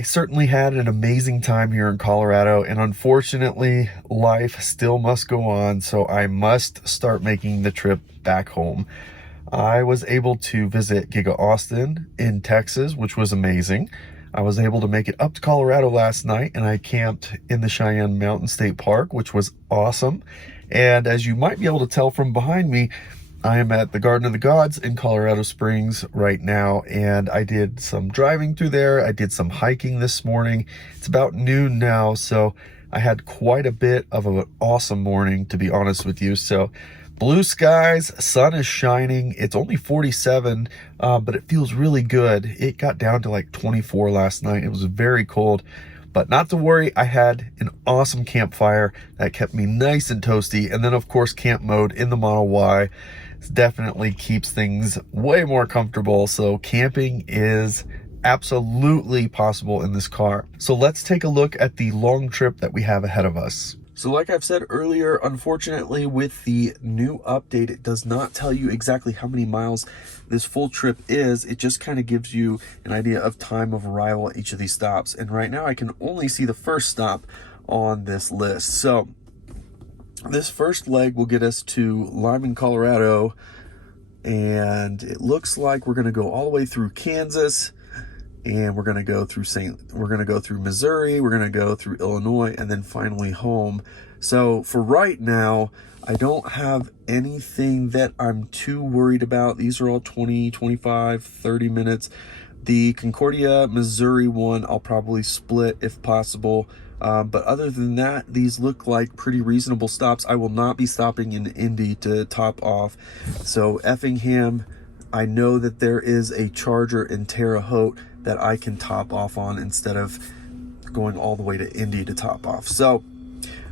I certainly had an amazing time here in Colorado, and unfortunately, life still must go on, so I must start making the trip back home. I was able to visit Giga Austin in Texas, which was amazing. I was able to make it up to Colorado last night, and I camped in the Cheyenne Mountain State Park, which was awesome. And as you might be able to tell from behind me, I am at the Garden of the Gods in Colorado Springs right now, and I did some driving through there. I did some hiking this morning. It's about noon now, so I had quite a bit of an awesome morning, to be honest with you. So blue skies, sun is shining. It's only 47, but it feels really good. It got down to like 24 last night. It was very cold. But not to worry, I had an awesome campfire that kept me nice and toasty. And then, of course, camp mode in the Model Y definitely keeps things way more comfortable. So camping is absolutely possible in this car. So let's take a look at the long trip that we have ahead of us. So like I've said earlier, unfortunately with the new update, it does not tell you exactly how many miles this full trip is. It just kind of gives you an idea of time of arrival at each of these stops. And right now I can only see the first stop on this list. So this first leg will get us to Lyman, Colorado. And it looks like we're gonna go all the way through Kansas, and we're gonna go through Missouri, we're gonna go through Illinois, and then finally home. So for right now, I don't have anything that I'm too worried about. These are all 20, 25, 30 minutes. The Concordia, Missouri one, I'll probably split if possible. But other than that, these look like pretty reasonable stops. I will not be stopping in Indy to top off. So Effingham, I know that there is a Charger in Terre Haute that I can top off on instead of going all the way to Indy to top off. So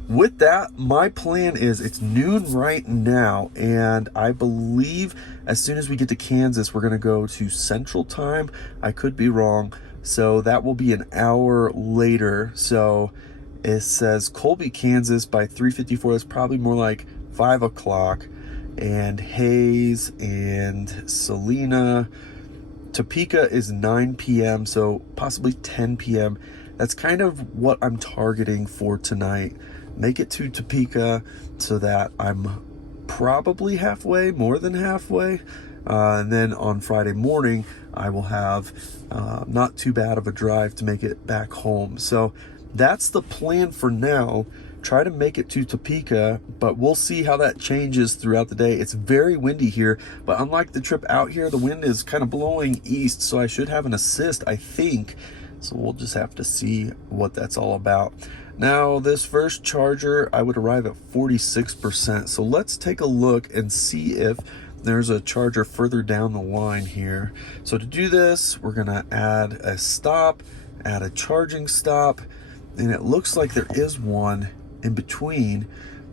with that, my plan is it's noon right now, and I believe as soon as we get to Kansas, we're going to go to Central Time. I could be wrong. So that will be an hour later. So it says Colby, Kansas by 3:54. That's probably more like 5 o'clock. And Hayes and Salina, Topeka is 9 p.m. So possibly 10 p.m. That's kind of what I'm targeting for tonight. Make it to Topeka so that I'm probably halfway, more than halfway. And then on Friday morning, I will have not too bad of a drive to make it back home. So that's the plan for now. Try to make it to Topeka, but we'll see how that changes throughout the day. It's very windy here, but unlike the trip out here, the wind is kind of blowing east, so I should have an assist, I think. So we'll just have to see what that's all about. Now, this first Charger, I would arrive at 46%. So let's take a look and see if there's a Charger further down the line here. So to do this, we're gonna add a stop, add a charging stop, and it looks like there is one in between.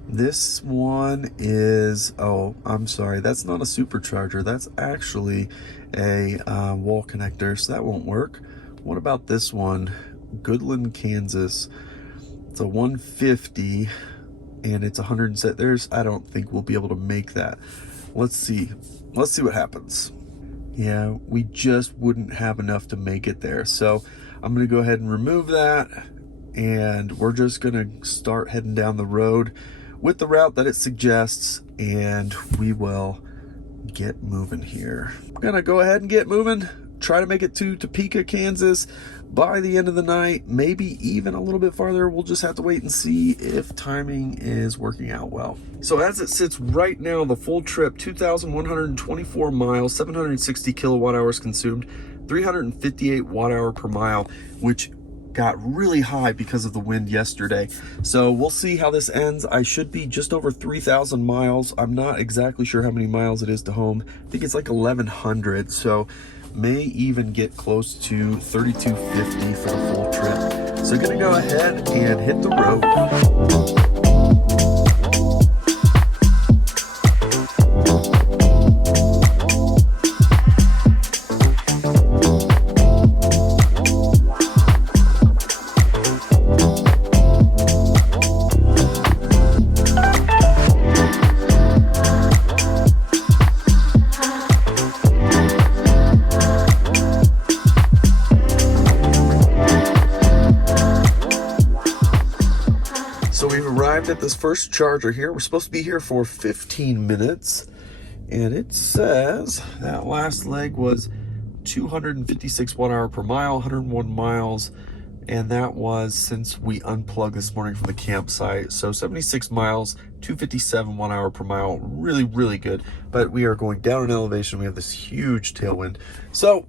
This one is, oh, I'm sorry, that's not a supercharger. That's actually a wall connector, so that won't work. What about this one? Goodland, Kansas. It's a 150 and it's 100. There's, I don't think we'll be able to make that. Let's see what happens. Yeah, we just wouldn't have enough to make it there. So I'm gonna go ahead and remove that, and we're just gonna start heading down the road with the route that it suggests, and we will get moving here. We're gonna go ahead and get moving, try to make it to Topeka, Kansas by the end of the night, maybe even a little bit farther. We'll just have to wait and see if timing is working out well. So as it sits right now, the full trip, 2,124 miles, 760 kilowatt hours consumed, 358 watt hour per mile, which got really high because of the wind yesterday. So we'll see how this ends. I should be just over 3,000 miles. I'm not exactly sure how many miles it is to home. I think it's like 1,100. So may even get close to 3,250 for the full trip. So gonna go ahead and hit the road. at this first charger here. We're supposed to be here for 15 minutes. And it says that last leg was 256 watt-hour per mile, 101 miles. And that was since we unplugged this morning from the campsite. So 76 miles, 257 watt-hour per mile, really, really good. But we are going down in elevation. We have this huge tailwind. So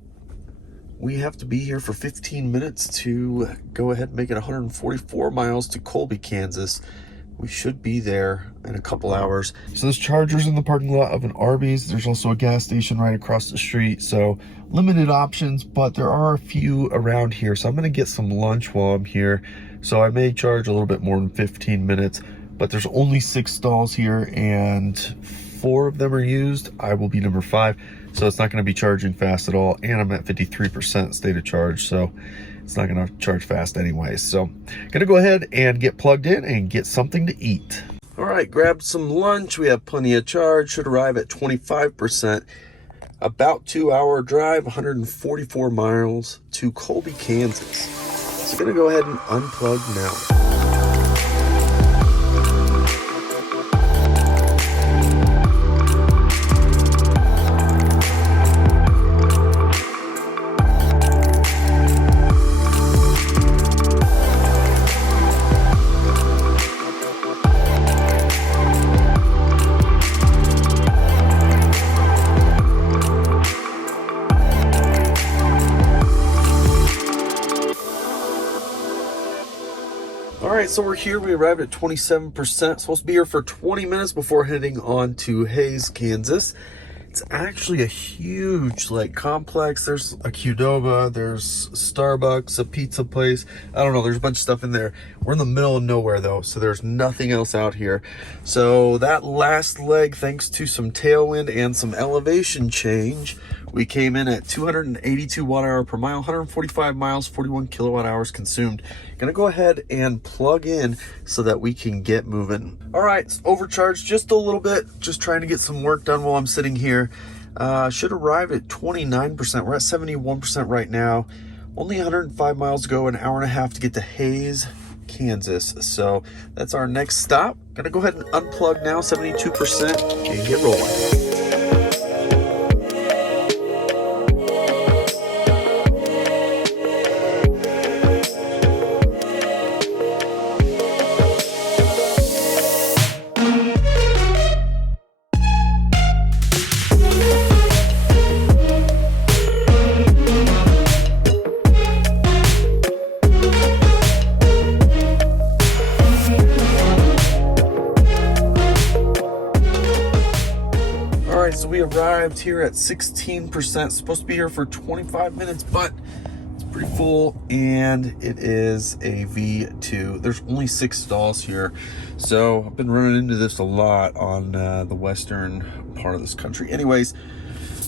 we have to be here for 15 minutes to go ahead and make it 144 miles to Colby, Kansas. We should be there in a couple hours. So this charger's in the parking lot of an Arby's. There's also a gas station right across the street. So limited options, but there are a few around here. So I'm gonna get some lunch while I'm here. So I may charge a little bit more than 15 minutes, but there's only 6 stalls here and 4 of them are used. I will be number 5. So it's not gonna be charging fast at all. And I'm at 53% state of charge. So it's not gonna charge fast anyways. So gonna go ahead and get plugged in and get something to eat. All right, grabbed some lunch. We have plenty of charge, should arrive at 25%. About 2-hour drive, 144 miles to Colby, Kansas. So gonna go ahead and unplug now. All right, so we're here. We arrived at 27%. Supposed to be here for 20 minutes before heading on to Hays, Kansas. It's actually a huge complex. There's a Qdoba, there's Starbucks, a pizza place. I don't know, there's a bunch of stuff in there. We're in the middle of nowhere though, so there's nothing else out here. So that last leg, thanks to some tailwind and some elevation change, we came in at 282 watt-hour per mile, 145 miles, 41 kilowatt hours consumed. Gonna go ahead and plug in so that we can get moving. All right, it's overcharged just a little bit, just trying to get some work done while I'm sitting here. Should arrive at 29%. We're at 71% right now. Only 105 miles to go, an hour and a half to get to Hays, Kansas. So that's our next stop. Gonna go ahead and unplug now, 72%, and get rolling. So we arrived here at 16%, supposed to be here for 25 minutes, but it's pretty full and it is a V2. There's only 6 stalls here. So I've been running into this a lot on the western part of this country. Anyways,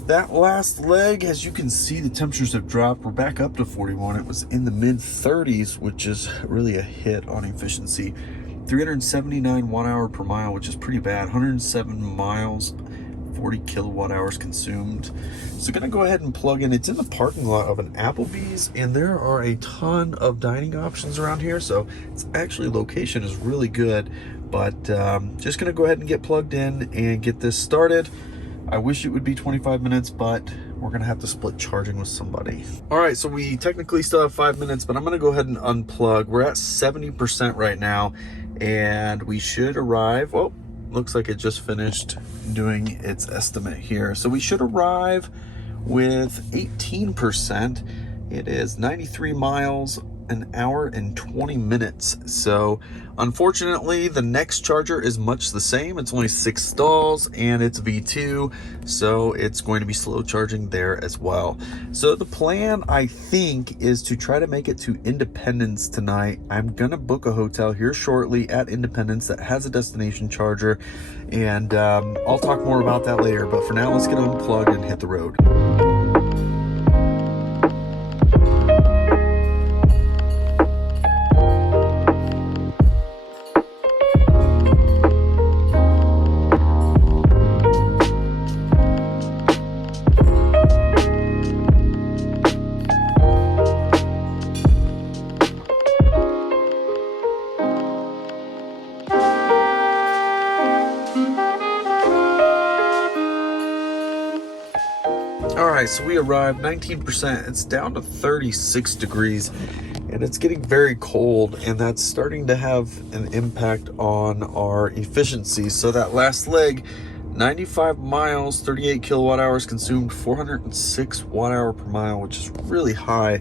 that last leg, as you can see, the temperatures have dropped. We're back up to 41. It was in the mid 30s, which is really a hit on efficiency. 379 watt-hour per mile, which is pretty bad. 107 miles, 40 kilowatt hours consumed. So gonna go ahead and plug in. It's in the parking lot of an Applebee's, and there are a ton of dining options around here. So it's actually, location is really good, but just gonna go ahead and get plugged in and get this started. I wish it would be 25 minutes, but we're gonna have to split charging with somebody. All right, so we technically still have 5 minutes, but I'm gonna go ahead and unplug. We're at 70% right now, and we should arrive, well, looks like it just finished doing its estimate here. So we should arrive with 18%. It is 93 miles, an hour and 20 minutes. So unfortunately, the next charger is much the same. It's only 6 stalls and it's V2, so it's going to be slow charging there as well. So the plan, I think, is to try to make it to Independence tonight. I'm gonna book a hotel here shortly at Independence that has a destination charger, and I'll talk more about that later. But for now, let's get unplugged and hit the road. All right, so we arrived 19%. It's down to 36 degrees and it's getting very cold, and that's starting to have an impact on our efficiency. So that last leg, 95 miles, 38 kilowatt hours consumed, 406 watt hour per mile, which is really high.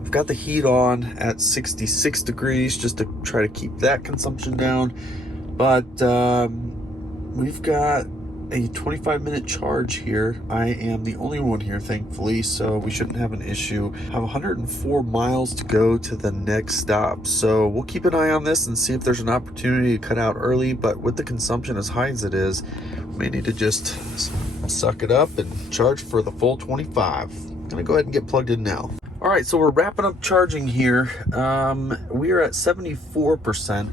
I've got the heat on at 66 degrees just to try to keep that consumption down. But we've got a 25-minute charge here. I am the only one here, thankfully, so we shouldn't have an issue. I have 104 miles to go to the next stop, so we'll keep an eye on this and see if there's an opportunity to cut out early. But with the consumption as high as it is, we may need to just suck it up and charge for the full 25. I'm gonna go ahead and get plugged in now. All right, so we're wrapping up charging here. We are at 74%.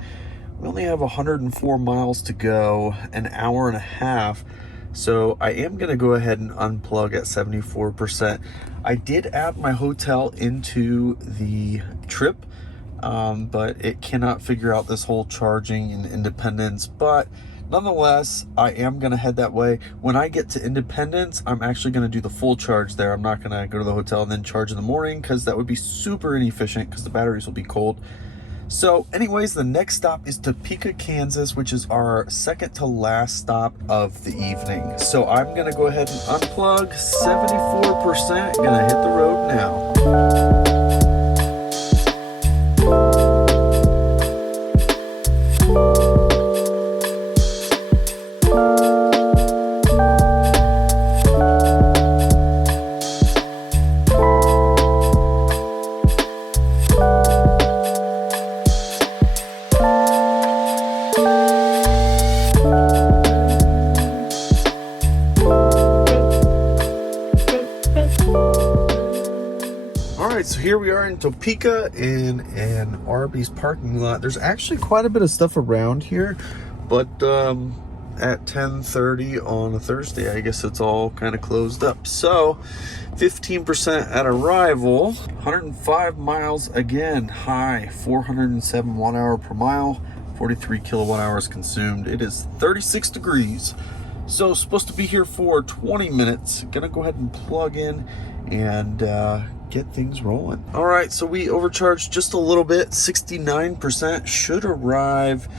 We only have 104 miles to go, an hour and a half. So I am gonna go ahead and unplug at 74%. I did add my hotel into the trip, but it cannot figure out this whole charging in Independence. But nonetheless, I am gonna head that way. When I get to Independence, I'm actually gonna do the full charge there. I'm not gonna go to the hotel and then charge in the morning, because that would be super inefficient because the batteries will be cold. So anyways, the next stop is Topeka, Kansas, which is our second to last stop of the evening. So I'm gonna go ahead and unplug 74%, gonna hit the road now. So here we are in Topeka in an Arby's parking lot. There's actually quite a bit of stuff around here, but at 10:30 on a Thursday, I guess it's all kind of closed up. So 15% at arrival, 105 miles again, high, 407 watt hour per mile, 43 kilowatt hours consumed. It is 36 degrees. So supposed to be here for 20 minutes. Gonna go ahead and plug in and get things rolling. All right, so we overcharged just a little bit, 69%. Should arrive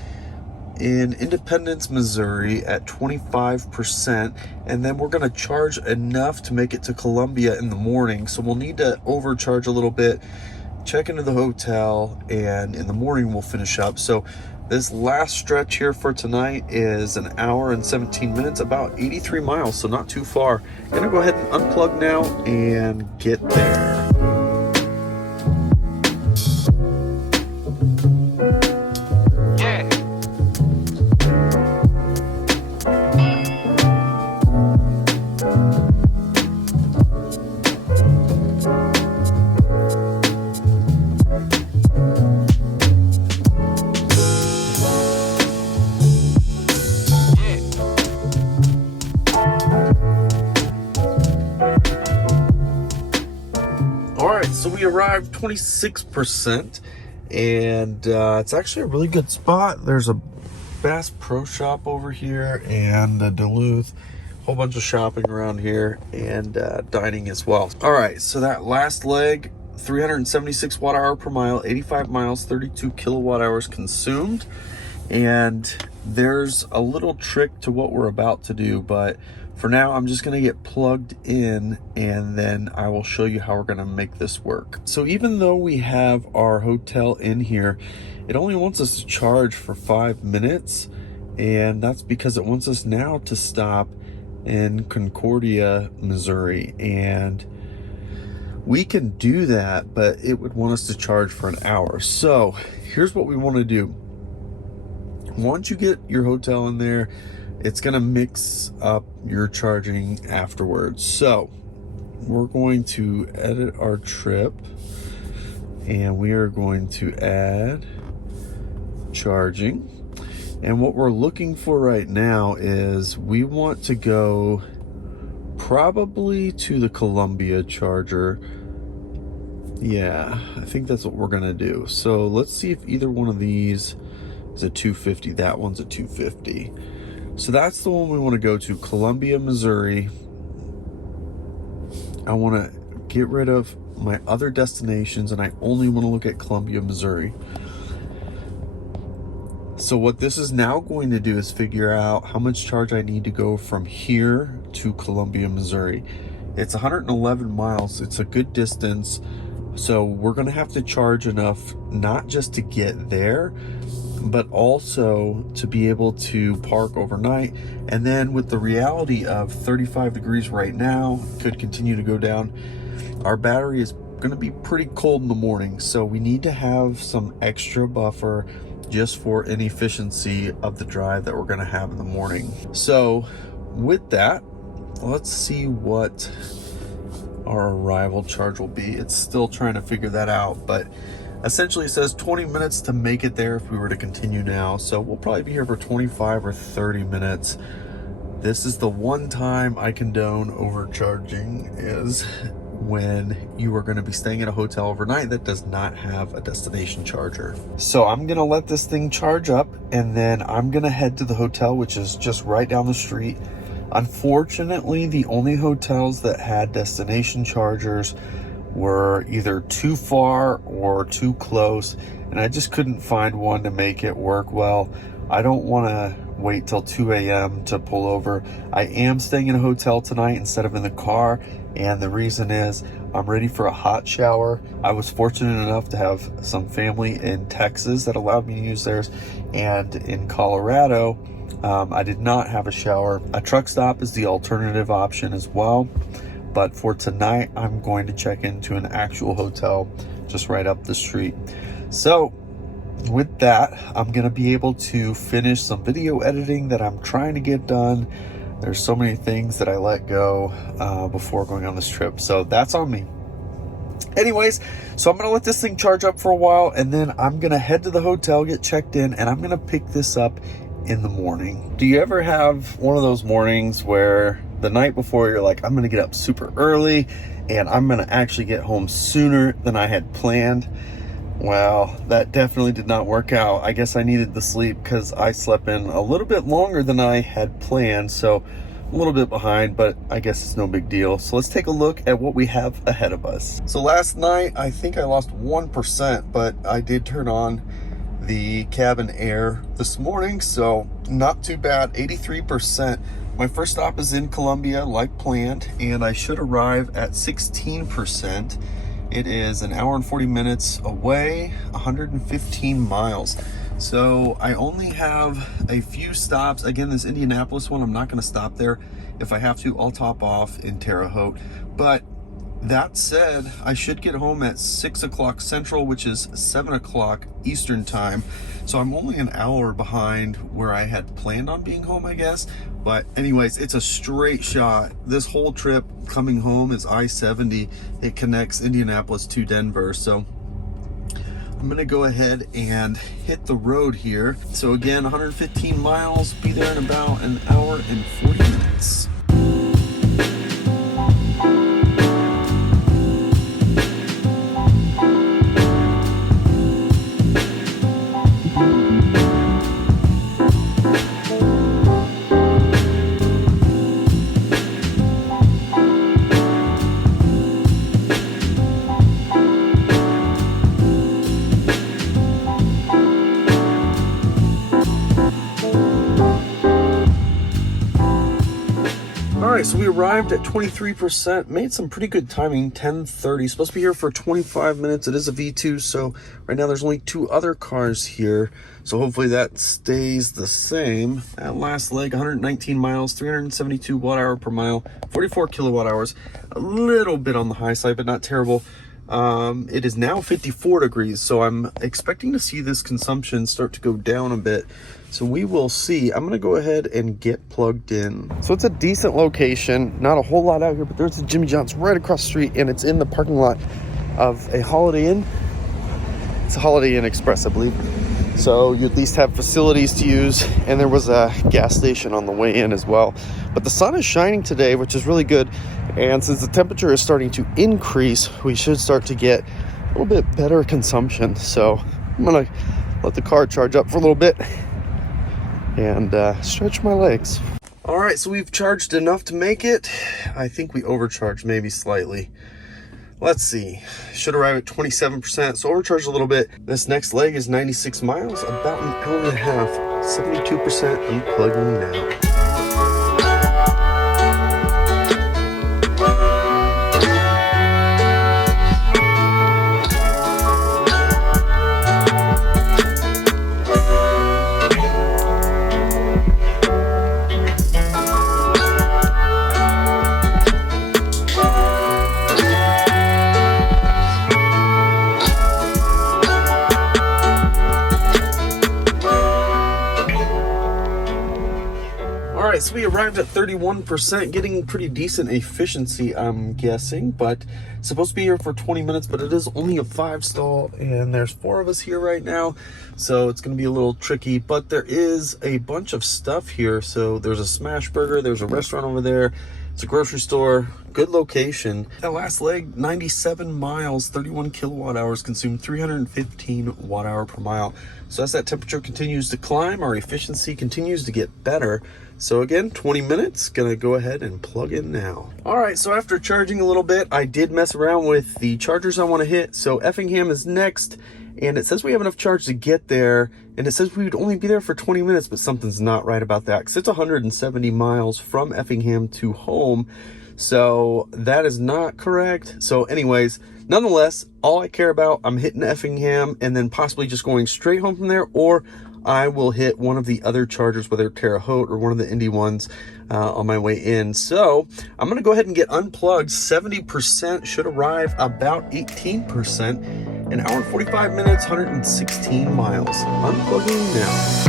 in Independence, Missouri at 25%, and then we're gonna charge enough to make it to Columbia in the morning. So we'll need to overcharge a little bit, check into the hotel, and in the morning we'll finish up. So this last stretch here for tonight is an hour and 17 minutes, about 83 miles, so not too far. Gonna go ahead and unplug now and get there. So we arrived 26%, and it's actually a really good spot. There's a Bass Pro Shop over here and a Duluth, whole bunch of shopping around here, and dining as well. All right, so that last leg, 376 watt hour per mile, 85 miles, 32 kilowatt hours consumed. And there's a little trick to what we're about to do, but for now, I'm just gonna get plugged in and then I will show you how we're gonna make this work. So even though we have our hotel in here, it only wants us to charge for 5 minutes, and that's because it wants us now to stop in Concordia, Missouri. And we can do that, but it would want us to charge for an hour. So here's what we wanna do. Once you get your hotel in there, it's gonna mix up your charging afterwards. So we're going to edit our trip and we are going to add charging. And what we're looking for right now is we want to go probably to the Columbia charger. Yeah, I think that's what we're gonna do. So let's see if either one of these is a 250. That one's a 250. So that's the one we want to go to, Columbia, Missouri. I want to get rid of my other destinations and I only want to look at Columbia, Missouri. So what this is now going to do is figure out how much charge I need to go from here to Columbia, Missouri. It's 111 miles. It's a good distance. So we're going to have to charge enough, not just to get there, but also to be able to park overnight. And then with the reality of 35 degrees right now, could continue to go down, our battery is going to be pretty cold in the morning. So we need to have some extra buffer just for an efficiency of the drive that we're going to have in the morning. So with that, let's see what our arrival charge will be. It's still trying to figure that out, but essentially it says 20 minutes to make it there if we were to continue now. So we'll probably be here for 25 or 30 minutes. This is the one time I condone overcharging, is when you are going to be staying at a hotel overnight that does not have a destination charger. So I'm going to let this thing charge up and then I'm going to head to the hotel, which is just right down the street. Unfortunately, the only hotels that had destination chargers were either too far or too close, and I just couldn't find one to make it work well. I don't want to wait till 2 a.m. to pull over. I am staying in a hotel tonight instead of in the car, and the reason is I'm ready for a hot shower. I was fortunate enough to have some family in Texas that allowed me to use theirs, and in Colorado, I did not have a shower. A truck stop is the alternative option as well, but for tonight, I'm going to check into an actual hotel just right up the street. So with that, I'm going to be able to finish some video editing that I'm trying to get done. There's so many things that I let go before going on this trip, so that's on me. Anyways, so I'm going to let this thing charge up for a while, and then I'm going to head to the hotel, get checked in, and I'm going to pick this up in the morning. Do you ever have one of those mornings where the night before you're like, I'm going to get up super early and I'm going to actually get home sooner than I had planned? Well, that definitely did not work out. I guess I needed the sleep because I slept in a little bit longer than I had planned. So a little bit behind, but I guess it's no big deal. So let's take a look at what we have ahead of us. So last night, I think I lost 1%, but I did turn on the cabin air this morning, so not too bad, 83%. My first stop is in Columbia, like planned, and I should arrive at 16%. It is an hour and 40 minutes away, 115 miles. So I only have a few stops. Again, this Indianapolis one, I'm not going to stop there. If I have to, I'll top off in Terre Haute. But that said, I should get home at 6 o'clock Central, which is 7 o'clock Eastern time. So I'm only an hour behind where I had planned on being home, I guess. But anyways, it's a straight shot. This whole trip coming home is I-70. It connects Indianapolis to Denver. So I'm gonna go ahead and hit the road here. So again, 115 miles, be there in about an hour and 40 minutes. Alright, so we arrived at 23%, made some pretty good timing, 10:30, supposed to be here for 25 minutes. It is a V2, so right now there's only 2 other cars here, so hopefully that stays the same. That last leg, 119 miles, 372 watt-hour per mile, 44 kilowatt-hours, a little bit on the high side, but not terrible. It is now 54 degrees, so I'm expecting to see this consumption start to go down a bit. So we will see. I'm gonna go ahead and get plugged in. So it's a decent location, not a whole lot out here, but there's a Jimmy John's right across the street, and it's in the parking lot of a Holiday Inn. It's a Holiday Inn Express, I believe. So you at least have facilities to use, and there was a gas station on the way in as well. But the sun is shining today, which is really good. And since the temperature is starting to increase, we should start to get a little bit better consumption. So I'm gonna let the car charge up for a little bit, and stretch my legs. All right, so we've charged enough to make it. I think we overcharged maybe slightly. Let's see, should arrive at 27%, so overcharged a little bit. This next leg is 96 miles, about an hour and a half, 72% unplugging now. Alright, so we arrived at 31%, getting pretty decent efficiency, I'm guessing, but it's supposed to be here for 20 minutes, but it is only a 5 stall, and there's 4 of us here right now, so it's going to be a little tricky, but there is a bunch of stuff here. So there's a smash burger, there's a restaurant over there, it's a grocery store, good location. That last leg, 97 miles, 31 kilowatt hours, consumed 315 watt hour per mile. So as that temperature continues to climb, our efficiency continues to get better. So again, 20 minutes, gonna go ahead and plug in now. All right, so after charging a little bit, I did mess around with the chargers I wanna hit. So Effingham is next, and it says we have enough charge to get there, and it says we would only be there for 20 minutes, but something's not right about that, because it's 170 miles from Effingham to home. So that is not correct. So anyways, nonetheless, all I care about, I'm hitting Effingham and then possibly just going straight home from there, or I will hit one of the other chargers, whether Terre Haute or one of the Indy ones, on my way in. So I'm gonna go ahead and get unplugged. 70% should arrive about 18%. An hour and 45 minutes, 116 miles. Unplugging now.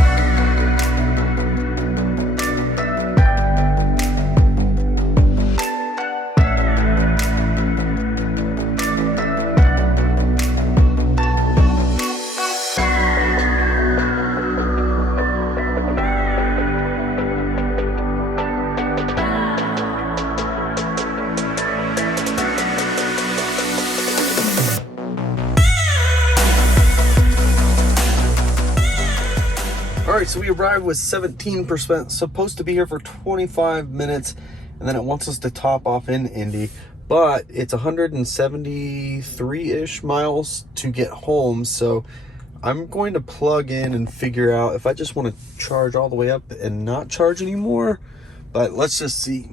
All right, so we arrived with 17%, supposed to be here for 25 minutes, and then it wants us to top off in Indy, but it's 173-ish miles to get home, so I'm going to plug in and figure out if I just want to charge all the way up and not charge anymore, but let's just see.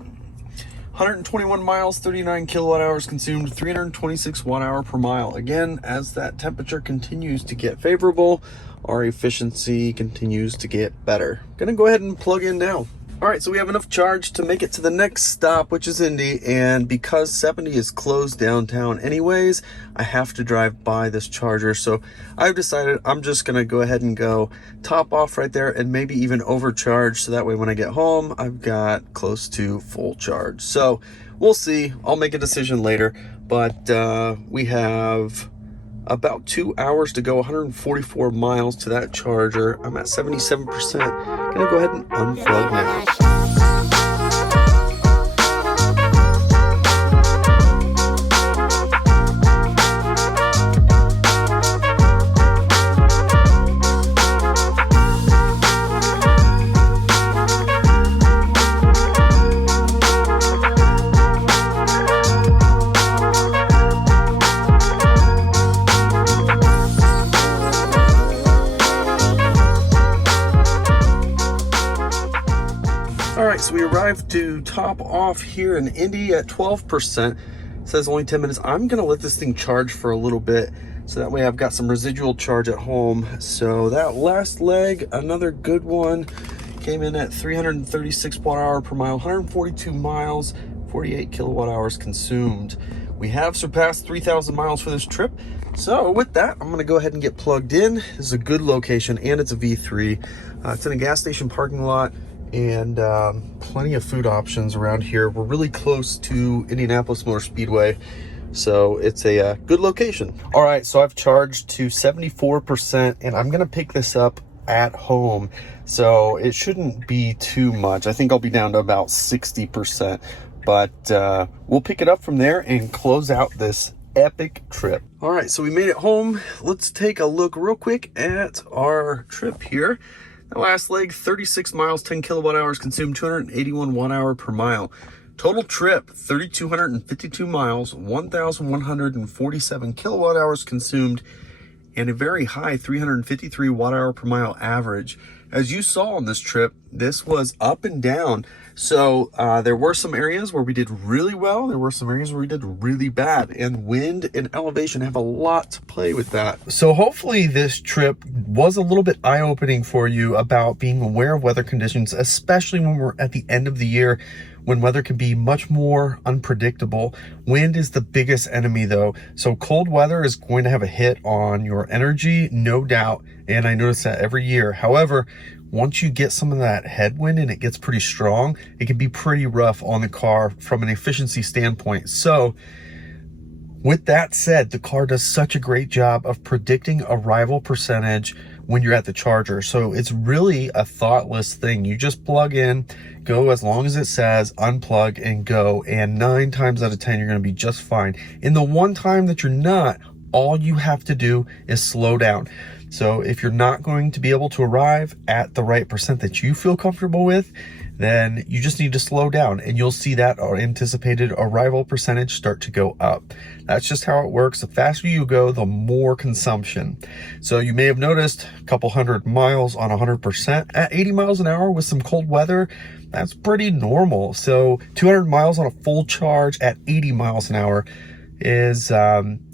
121 miles, 39 kilowatt hours consumed, 326 watt hour per mile. Again, as that temperature continues to get favorable, our efficiency continues to get better. Gonna go ahead and plug in now. All right, so we have enough charge to make it to the next stop, which is Indy, and because 70 is closed downtown anyways, I have to drive by this charger. So I've decided I'm just gonna go ahead and go top off right there and maybe even overcharge, so that way when I get home, I've got close to full charge. So we'll see, I'll make a decision later, but we have about 2 hours to go, 144 miles to that charger. I'm at 77%. Gonna go ahead and unplug now. All right, so we arrived to top off here in Indy at 12%. It says only 10 minutes. I'm gonna let this thing charge for a little bit, so that way I've got some residual charge at home. So that last leg, another good one, came in at 336 watt hour per mile, 142 miles, 48 kilowatt hours consumed. We have surpassed 3,000 miles for this trip. So with that, I'm gonna go ahead and get plugged in. This is a good location, and it's a V3. It's in a gas station parking lot, and plenty of food options around here. We're really close to Indianapolis Motor Speedway, so it's a good location. All right, so I've charged to 74%, and I'm gonna pick this up at home, so it shouldn't be too much. I think I'll be down to about 60%, but we'll pick it up from there and close out this epic trip. All right, so we made it home. Let's take a look real quick at our trip here. That last leg, 36 miles, 10 kilowatt hours consumed, 281 watt hour per mile. Total trip, 3,252 miles, 1,147 kilowatt hours consumed, and a very high 353 watt hour per mile average. As you saw on this trip, this was up and down. So there were some areas where we did really well. There were some areas where we did really bad, and wind and elevation have a lot to play with that. So hopefully this trip was a little bit eye-opening for you about being aware of weather conditions, especially when we're at the end of the year, when weather can be much more unpredictable. Wind is the biggest enemy though. So cold weather is going to have a hit on your energy, no doubt. And I notice that every year. However, once you get some of that headwind and it gets pretty strong, it can be pretty rough on the car from an efficiency standpoint. So with that said, the car does such a great job of predicting arrival percentage when you're at the charger. So it's really a thoughtless thing. You just plug in, go as long as it says, unplug and go. And 9 times out of 10, you're going to be just fine. In the one time that you're not, all you have to do is slow down. So if you're not going to be able to arrive at the right percent that you feel comfortable with, then you just need to slow down, and you'll see that our anticipated arrival percentage start to go up. That's just how it works. The faster you go, the more consumption. So you may have noticed a couple hundred miles on 100% at 80 miles an hour with some cold weather. That's pretty normal. So 200 miles on a full charge at 80 miles an hour is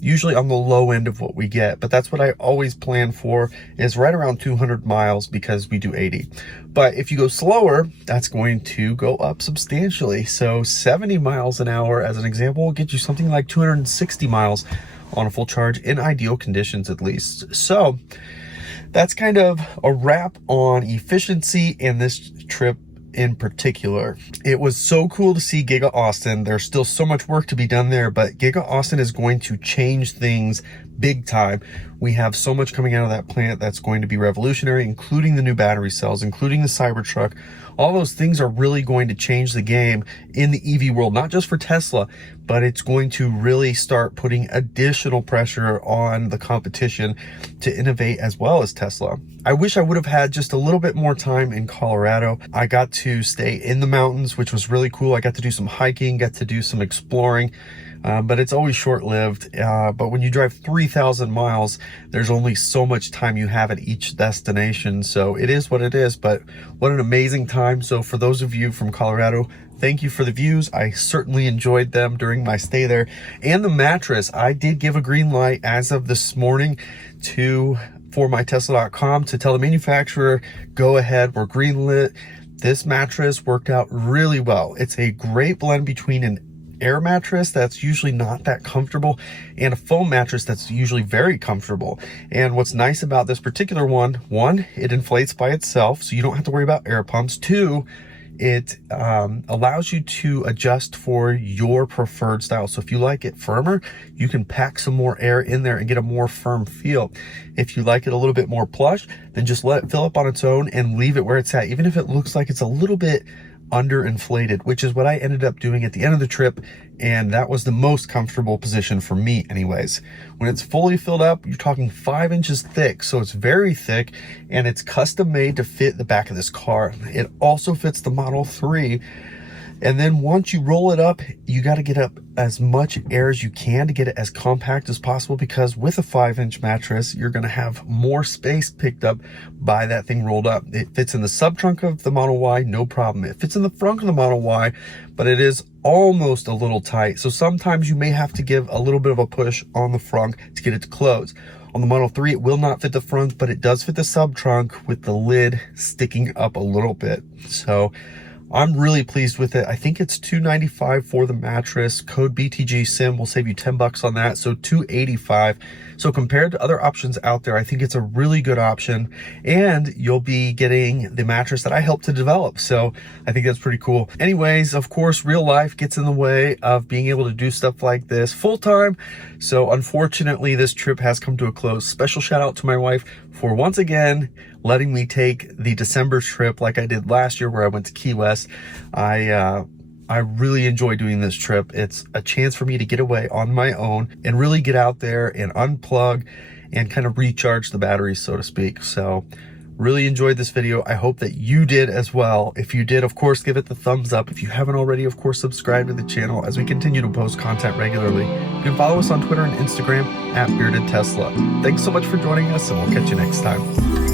usually on the low end of what we get, but that's what I always plan for, is right around 200 miles because we do 80. But if you go slower, that's going to go up substantially. So 70 miles an hour as an example will get you something like 260 miles on a full charge in ideal conditions at least. So that's kind of a wrap on efficiency in this trip in particular. It was so cool to see Giga Austin. There's still so much work to be done there, but Giga Austin is going to change things big time. We have so much coming out of that plant that's going to be revolutionary, including the new battery cells, including the Cybertruck. All those things are really going to change the game in the EV world, not just for Tesla, but it's going to really start putting additional pressure on the competition to innovate as well as Tesla. I wish I would have had just a little bit more time in Colorado. I got to stay in the mountains, which was really cool. I got to do some hiking, got to do some exploring. But it's always short-lived. But when you drive 3,000 miles, there's only so much time you have at each destination. So it is what it is, but what an amazing time. So for those of you from Colorado, thank you for the views. I certainly enjoyed them during my stay there. And the mattress, I did give a green light as of this morning for mytesla.com to tell the manufacturer, go ahead, we're greenlit. This mattress worked out really well. It's a great blend between an air mattress that's usually not that comfortable and a foam mattress that's usually very comfortable. And what's nice about this particular one, it inflates by itself, so you don't have to worry about air pumps. 2, it allows you to adjust for your preferred style. So if you like it firmer, you can pack some more air in there and get a more firm feel. If you like it a little bit more plush, then just let it fill up on its own and leave it where it's at, even if it looks like it's a little bit underinflated, which is what I ended up doing at the end of the trip, and that was the most comfortable position for me anyways. When it's fully filled up, you're talking 5 inches thick, so it's very thick, and it's custom made to fit the back of this car. It also fits the Model 3. And then once you roll it up, you got to get up as much air as you can to get it as compact as possible, because with a 5-inch mattress, you're going to have more space picked up by that thing rolled up. It fits in the sub-trunk of the Model Y, no problem. It fits in the front of the Model Y, but it is almost a little tight. So sometimes you may have to give a little bit of a push on the front to get it to close. On the Model 3, it will not fit the front, but it does fit the sub-trunk with the lid sticking up a little bit. So I'm really pleased with it. I think it's $295 for the mattress. Code BTGSIM will save you $10 on that, so $285. So compared to other options out there, I think it's a really good option, and you'll be getting the mattress that I helped to develop. So I think that's pretty cool. Anyways, of course, real life gets in the way of being able to do stuff like this full time. So unfortunately, this trip has come to a close. Special shout out to my wife for once again letting me take the December trip like I did last year where I went to Key West. I really enjoy doing this trip. It's a chance for me to get away on my own and really get out there and unplug and kind of recharge the batteries, so to speak. So Really enjoyed this video. I hope that you did as well. If you did, of course, give it the thumbs up. If you haven't already, of course, subscribe to the channel as we continue to post content regularly. You can follow us on Twitter and Instagram @BeardedTesla. Thanks so much for joining us, and we'll catch you next time.